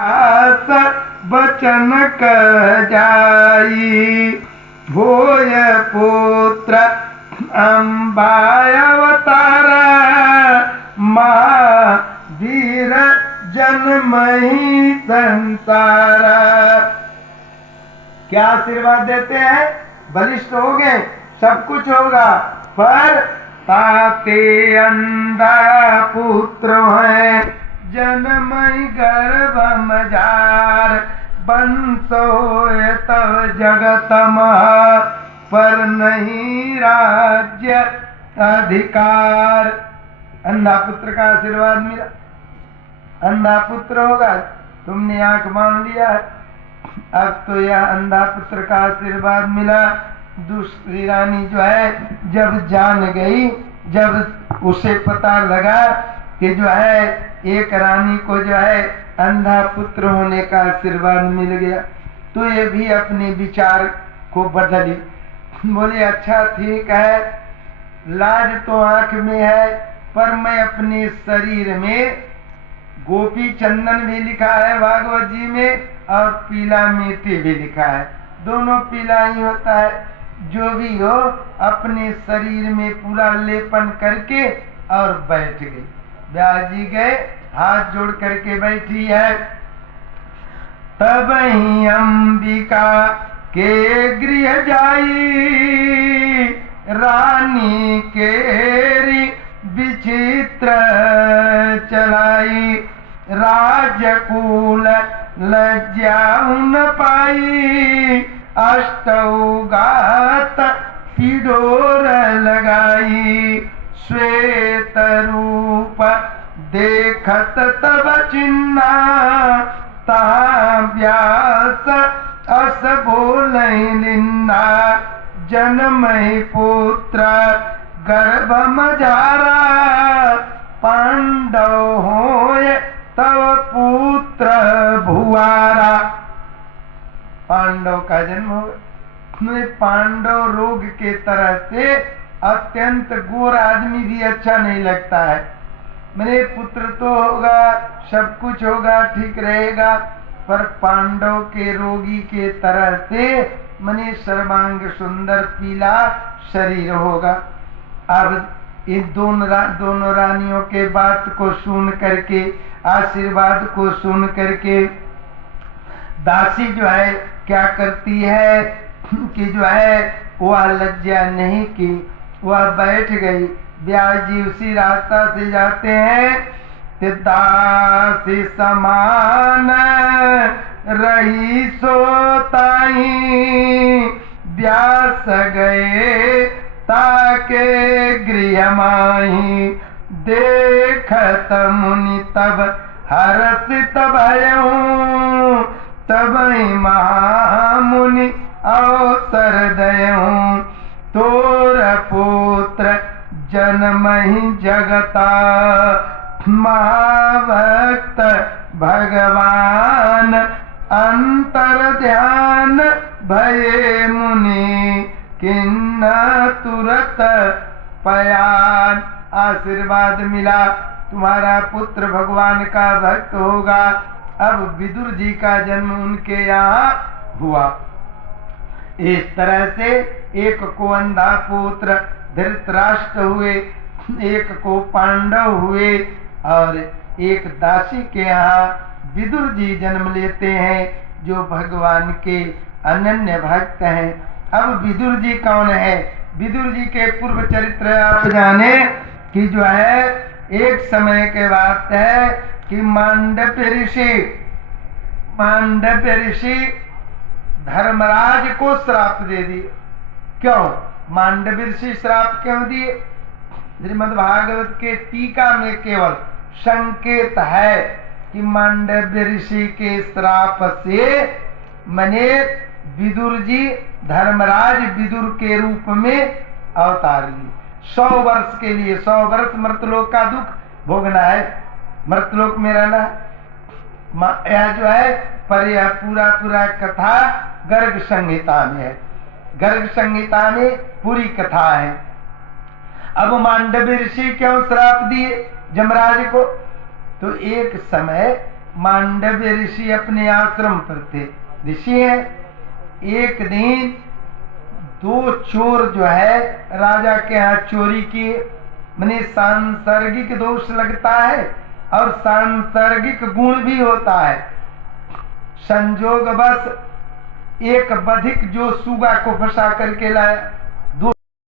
आस बचन कह जाई, भोय पुत्र अम्बाय अवतार, महावीर जन्महि संसार। क्या आशीर्वाद देते हैं? बलिष्ठ हो गए, सब कुछ होगा, पर ताते अंधा पुत्र है, जन्महि गर्भ मजार, बंस होय तब जगत महा, पर नहीं राज्य अधिकार। अंधा पुत्र का आशीर्वाद मिला, अंधा पुत्र होगा, तुमने आंख मान लिया है, अब तो यह अंधा पुत्र का आशीर्वाद मिला। दूसरी रानी जो है जब जान गई, जब उसे पता लगा कि जो है एक रानी को जो है अंधा पुत्र होने का आशीर्वाद मिल गया, तो ये भी अपने विचार को बदली, बोले अच्छा ठीक है, लाज तो आंख में है, पर मैं अपने शरीर में गोपी चंदन भी लिखा है भागवत जी में, और पीला मिट्टी भी लिखा है, दोनों पीला ही होता है। जो भी हो, अपने शरीर में पूरा लेपन करके और बैठ गई। ब्यास जी गए, हाथ जोड़ करके बैठी है। तब ही अंबिका के गृह जाई, रानी केरी विचित्र चलाई, राजकूल लज्जा न पाई, अष्टौगात पिडोर लगाई, श्वेत रूप देखत तब चिन्ना, ता व्यास अस बोलहि लिन्ना, जन्महि पुत्र गर्भ मझारा, पांडव होय तव पुत्र भुआरा। पांडव का जन्म होगा। पांडव रोग के तरह से अत्यंत गोर आदमी भी अच्छा नहीं लगता है। मेरे पुत्र तो होगा, सब कुछ होगा, ठीक रहेगा, पर पांडव के रोगी के तरह से मने सर्वांग सुंदर पीला शरीर होगा। अब इन दोनों रानियों के बात को सुन करके, आशीर्वाद को सुन करके, दासी जो है क्या करती है कि जो है वह लज्जा नहीं की, वह बैठ गई। ब्यास जी उसी रास्ता से जाते हैं। दासी समान रही सोताई, ब्यास गए ताके गृह माही, देखत मुनि तब हर्षित भयऊं, तब महामुनि अवसर दयऊं, तोर पुत्र जन्महि जगता, महाभक्त भगवान अंतर ध्यान भये मुनि, किन्न तुरत पयान। आशीर्वाद मिला, तुम्हारा पुत्र भगवान का भक्त होगा। अब विदुर जी का जन्म उनके यहाँ हुआ। इस तरह से एक को अंधा पुत्र धृतराष्ट्र हुए, एक को पांडव हुए, और एक दासी के यहाँ विदुर जी जन्म लेते हैं, जो भगवान के अनन्य भक्त हैं। अब विदुर जी कौन है? विदुर जी के पूर्व चरित्र आप जाने कि जो है एक समय के बात है कि मांडव्य ऋषि धर्मराज को श्राप दे दिए। क्यों मांडव्य ऋषि श्राप क्यों दिए? श्रीमद् भागवत के टीका में केवल संकेत है कि मांडव्य ऋषि के श्राप से मने विदुर जी धर्मराज विदुर के रूप में अवतार लिए। 100 वर्ष के लिए, 100 वर्ष मृतलोक का दुख भोगना है, मृतलोक में रहना है। यह जो है पर यह पूरा कथा गर्ग संहिता में है, गर्ग संहिता में पूरी कथा है। अब मांडव्य ऋषि क्यों श्राप दिए जमराज को? तो एक समय मांडव्य ऋषि अपने आश्रम पर थे, ऋषि है। एक दिन दो चोर जो है राजा के यहाँ चोरी की, माने सांसर्गिक दोष लगता है और सांसर्गिक गुण भी होता है। संजोगवश एक बधिक जो सुगा को फंसा करके लाया,